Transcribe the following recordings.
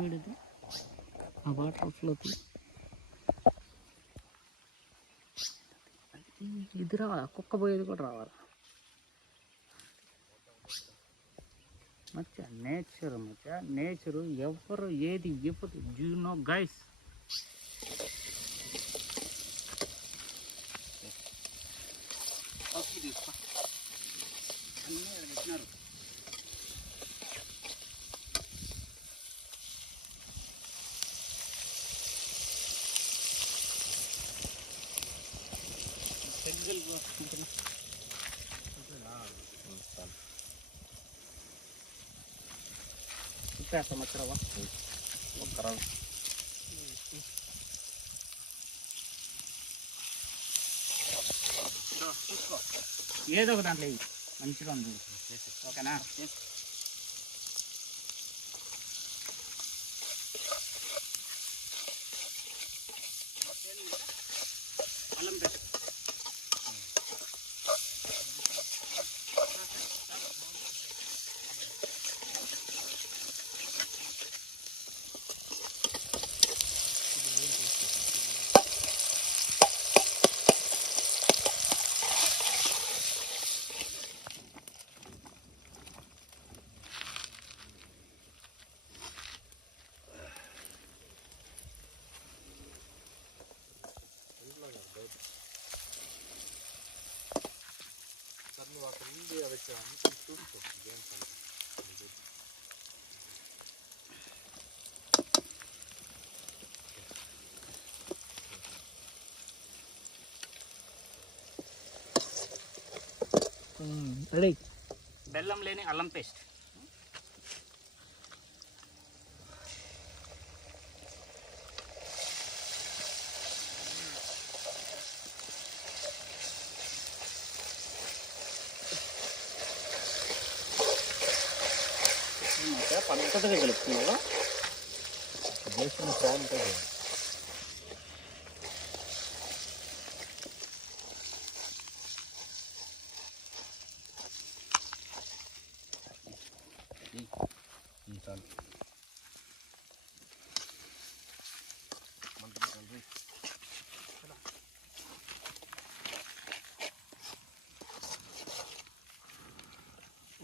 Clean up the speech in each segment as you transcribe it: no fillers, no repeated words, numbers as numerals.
వీడిది ఆ వాటర్ ఫ్లోకి ఇది రావాలి, కుక్క పోయేది కూడా రావాలి. మచ్చ నేచరు ఎవరు ఏది ఎప్పుడు యు నో గైస్. పెట్టినారు సంవత్సరవా ఏదో ఒక దాంట్లో మంచిగా ఉంది. ఓకేనా? అల్లం పెట్టు. రెడీ. బెల్లం లేని అల్లం పేస్ట్. పద్ధతిగా కలుపుతున్నావా? చేసిన బాగుంటుంది.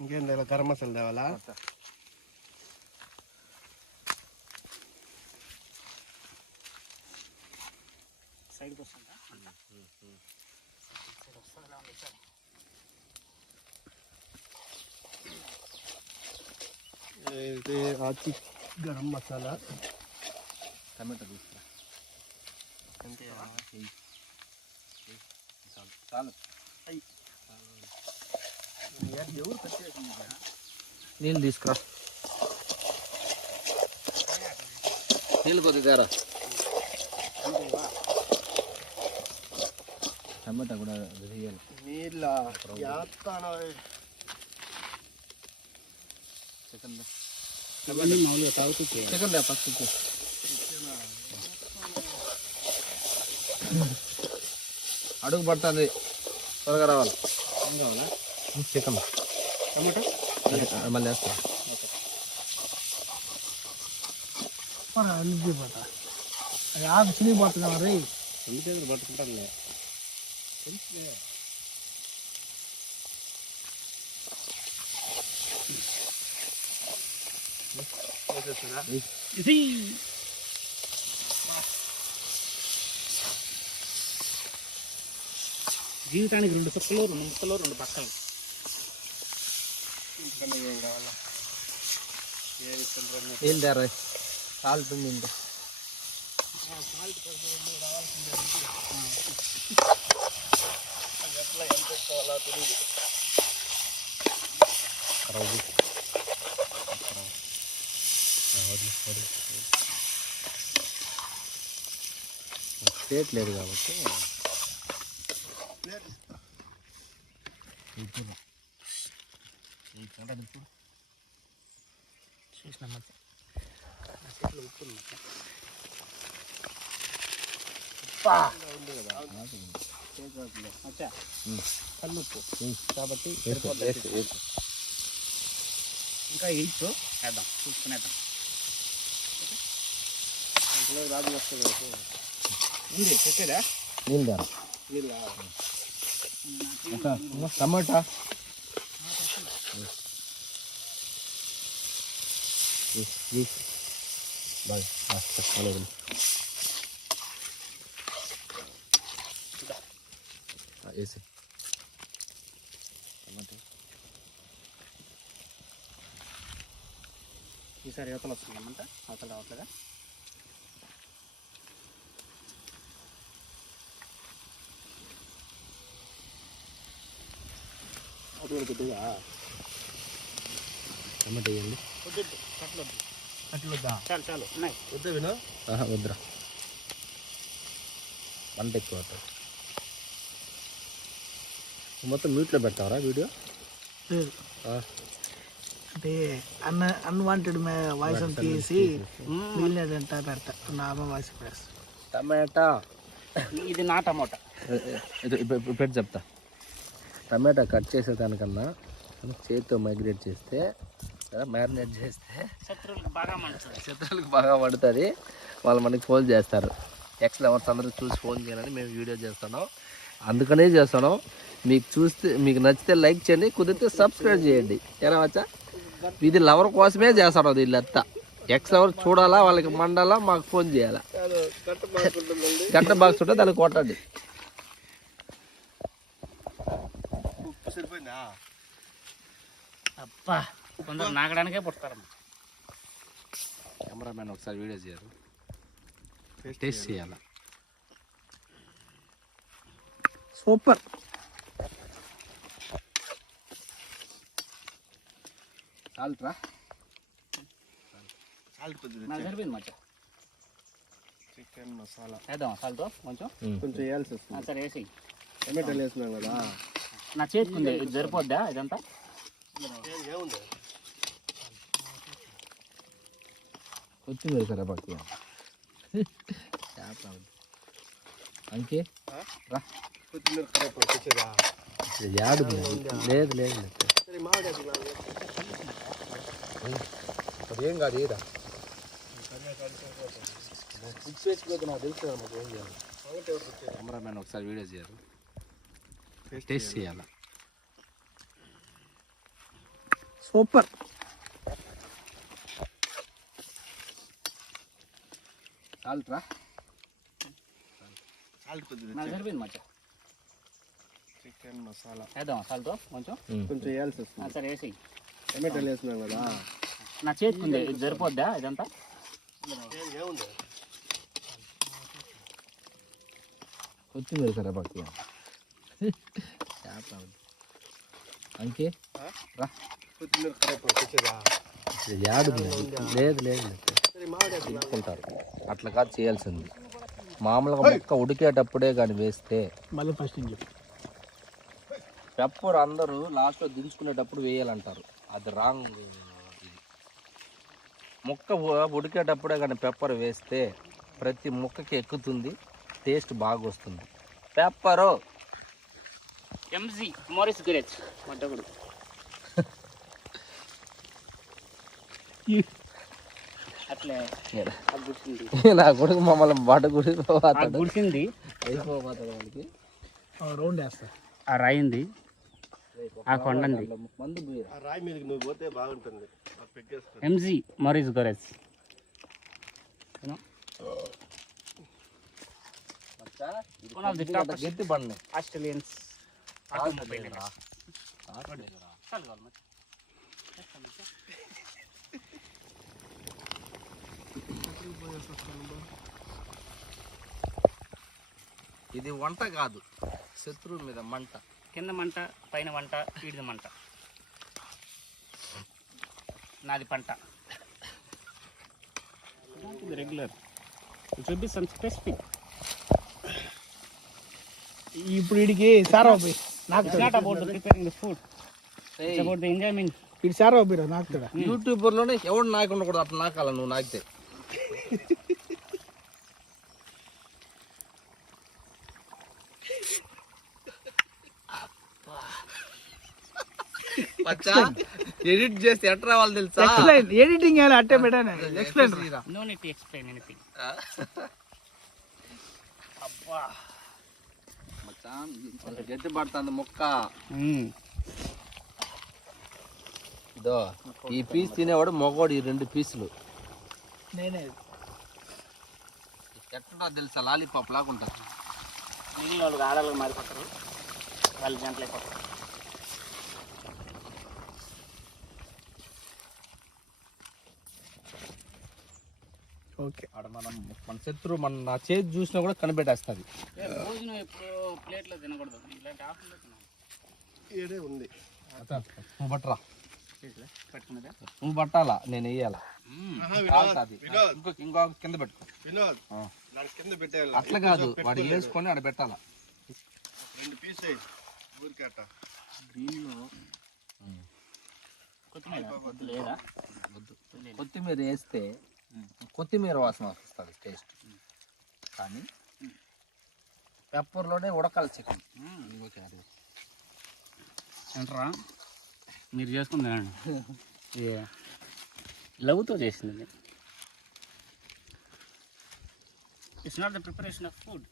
ఇంకేం లేదా? గరం మసాలా తేవాలా? సైడ్కి వస్తుందా? ఇది ఆచి గరం మసాలా, టమాటో తీసుకురా. అంతే చాలు. నీళ్ళు తీసుకురా. నీళ్ళు కొద్దిగా టమాటా కూడా వేయాలి. నీళ్ళ మామూలుగా తాగుతూ సెకండ్ ఫస్ట్ అడుగు పడుతుంది, త్వరగా రావాలి. ఏం కావాలా? చికెన్ టమాటో మళ్ళీ వేస్తా. అల్లిపోతా అది ఆకు చినిగిపోతున్నా రీ. ఎందుకు పట్టుకుంటాను జీవితానికి 2 చుక్కలు 2 ముక్కలు 2 పక్కలు. ఏం కావాలా? నీళ్ళు తేరా, సాల్ట్ ఉంది ఇంకా. ఎట్లా ఎంత ఎక్కువాలా తెలియదు. ప్లేట్ లేదు కాబట్టి చూసిన చేతిలో ఉప్పు కల్లుప్పు కాబట్టి ఇంకా 8 వేద్దాం, చూసుకునేద్దాం. ఉంది చెక్కేదా నీళ్ళు టమాటా వేసి ఈసారి యువతలు వస్తుందన్నమాట అవతల రావట్లేదా టమాటా వేయండి కట్లొద్దా చాలు చాలు ఉన్నాయి వద్దా విను వద్దురా వంట ఎక్కువ అవుతుంది మొత్తం మ్యూట్లో పెడతావరా వీడియో అంటే అన్వాంటెడ్ వాయిస్ అని తీసి మిగిలినదంతా పెడతా నార్మల్ వాయిస్ ప్రెస్ టమాటా ఇది నా టమోటా పెట్టి చెప్తా టమాటా కట్ చేసేదానికన్నా చేతితో మైగ్రేట్ చేస్తే మ్యారినేట్ చేస్తే శత్రువులకు బాగా మండుతుంది శత్రువులకు బాగా పడుతుంది వాళ్ళు మనకి ఫోన్ చేస్తారు ఎక్స్ లవర్స్ అందరూ చూసి ఫోన్ చేయాలని మేము వీడియో చేస్తున్నాం అందుకనే చేస్తున్నాం మీకు నచ్చితే లైక్ చేయండి కుదిరితే సబ్స్క్రైబ్ చేయండి ఎలా వచ్చా ఇది లవర్ కోసమే చేస్తున్నాం వీళ్ళంతా ఎక్స్ లవర్ చూడాలా వాళ్ళకి మండాలా మాకు ఫోన్ చేయాలా గంట బాక్స్ ఉంటే దానికి కొట్టండి సరిపోయిందా అబ్బా కొందరు నాగడానికే పుడతారు కెమెరామెన్ ఒకసారి వీడియో చేయాలి టేస్ట్ చేయాలి సూపర్ చాలురా సాల్ట్ కొద్దిగా నాకు సరిపోయింది మచ్చ చికెన్ మసాలా వేద్దాం సాల్తో కొంచెం కొంచెం వేయాల్సి వస్తుంది సరే వేసి టమాటాలు వేసినాం కదా నా చేతికి ఉంది ఇది సరిపోద్దా ఇదంతా ఏముంది కొత్తిమీర సరే బాకి అంకే రా కొత్తిమీర కరేపాకు తెచ్చేదా యాడు లేదు సరే మామిడి అదేం కాదు ఏదా ఉప్పు వేసిపోతే నాకు తెలుసు కదా మాకు ఏం చేయాలి కెమెరామెన్ ఒకసారి వీడియో చేయాలి టేస్ట్ చేయాలి సూపర్ చాలురా సాల్ట్ కొద్దిగా నాకు సరిపోయింది మచ్చ చికెన్ మసాలా వేద్దాం సాల్తో కొంచెం కొంచెం వేయాల్సి వస్తుంది సరే వేసి టమాటాలు వేసినాం కదా నా చేతికి ఉంది ఇది సరిపోద్దా ఇదంతా ఏముంది కొత్తిమీర సరే బాకి అంకే రా కొత్తిమీర కరేపాకు తెచ్చేదా యాడు లేదు సరే మామిడి తీసుకుంటారు అట్లా కాదు చేయాల్సింది మామూలుగా ముక్క ఉడికేటప్పుడే కానీ వేస్తే మళ్ళీ ఫస్ట్ నుంచి చెప్పు పెప్పర్ అందరూ లాస్ట్లో దించుకునేటప్పుడు వేయాలంటారు అది రాంగ్ ముక్క ఉడికేటప్పుడే కానీ పెప్పర్ వేస్తే ప్రతి ముక్కకి ఎక్కుతుంది టేస్ట్ బాగా వస్తుంది పెప్పరు ఎంజీ మోరిస్ గ్రేచ్ మడ్డగుడు అట్లే గుర్తుంది నా కొడుకు మమ్మల్ని బాట గుర్తుంది అయిపోతాడు వాడికి రౌండ్ వేస్తా ఆ రాయింది ఆ కొండంది మందు పోయి ఆ రాయి మీదకి నువ్వు పోతే బాగుంటుంది పెగ్గేస్తుంది ఎంజీ మోరిస్ గ్రేచ్ One of the top గట్టి బండి Australians automobile industry. చాలు కావాలి మరి. ఇది వంట కాదు శత్రువు మీద మంట కింద మంట పైన వంట వీడిది మంట నాది పంట regular should be some specific ఇప్పుడు వీడికి సారా నాకు it's not about preparing the food it's about the enjoyment వీడి సారా బీరా నాకుతాడా యూట్యూబర్లోనే ఎవడు నాయకు ఉండకూడదు అట్లా నాకాల నువ్వు నాకితే పచ్చా ఎడిట్ చేస్తే ఎట్లా వాళ్ళు తెలుసా? ఎక్స్ప్లెయిన్ ఎడిటింగ్ చేయాలి అట్టే పెట్టాను explain no neat explain anything. గట్టి పడుతుంది ముక్క. ఇదో ఈ పీస్ తినేవాడు మగవాడు, ఈ 2 పీసులు నేనే ఎట్లా తెలుసా? లాలీపాప్ లాగా ఉంటుంది. మిగిలిన వాళ్ళకి ఆడవాళ్ళకి మారిపోతారు, వాళ్ళు జంటలు అయిపోతారు. ఓకే. ఆడ మన శత్రు నా చేతి చూసినా కూడా కనిపెట్టేస్తుంది. భోజనం ఎప్పుడు ప్లేట్లో తినకూడదు, ఇలాంటి ఆకుల్లో తినాలి. ఏడే ఉంది. నువ్వు బట్టరా, పెట్టుకున్నదా? నువ్వు పట్టాలా, నేను వేయాలా? ఇంకో కింద పెట్టుకో. వినోద్ కింద పెట్టేయాలి. అట్లా కాదు, వాడు వేసుకొని ఆడ పెట్టాలా. 2 పీస్ ఊరికేట. దీనిలో కొత్తిమీర వద్దు లేదా? వద్దు, కొత్తిమీర వేస్తే కొత్తిమీర వాసన వస్తుంది టేస్ట్. కానీ పెప్పర్లోనే ఉడకాలి చికెన్. ఓకే, అది అంటారా? మీరు చేసుకుని తినండి. లవ్తో చేసింది. It's not the preparation of food,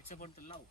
it's about the love.